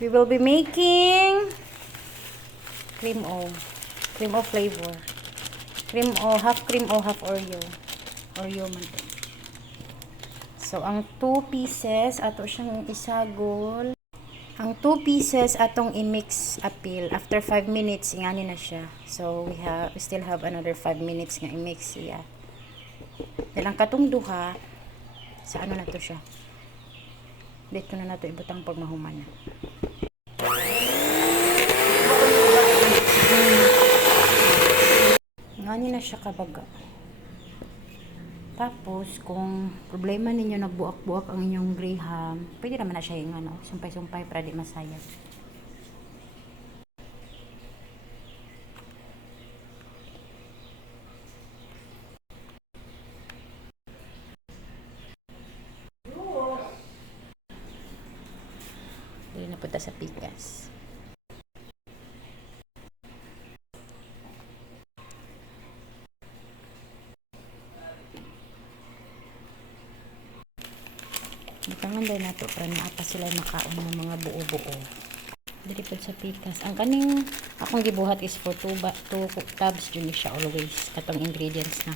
We will be making cream o flavor. Half cream o half Oreo. Oreo man to. So, ang 2 pieces, ato siyang isagol. Ang 2 pieces atong i-mix apil. After 5 minutes, ingani na siya. So, we still have another 5 minutes nga i-mix siya. Dahil ang katong duha, sa ano na to siya. Dito na nato ibutang pag mahuman na. Ngani na siya kabaga. Tapos, kung problema ninyo nagbuak-buak ang inyong graham, pwede naman na siya yung sumpay-sumpay para di masayang. Pwede na punta sa pikas. Butangan din nato para naapa sila makaon ng mga buo-buo. Dili po sa pikas. Ang kaning akong gibuhat is for 2 tubs dyan siya always. Katong ingredients na.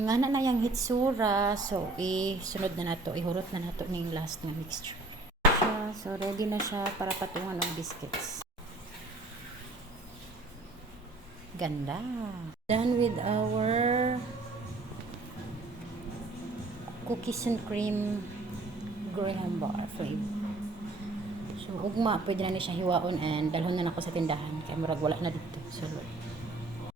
Ingana na yung hitsura. So, sunod na nato. Ihurot na nato ning last na mixture. So, ready na siya para patungan ng biscuits. Ganda. Done with our cookies and cream graham bar flavor. So, ugma, pwede na siya hiwaon and dalhon na ako sa tindahan. Kaya murag wala na dito. So,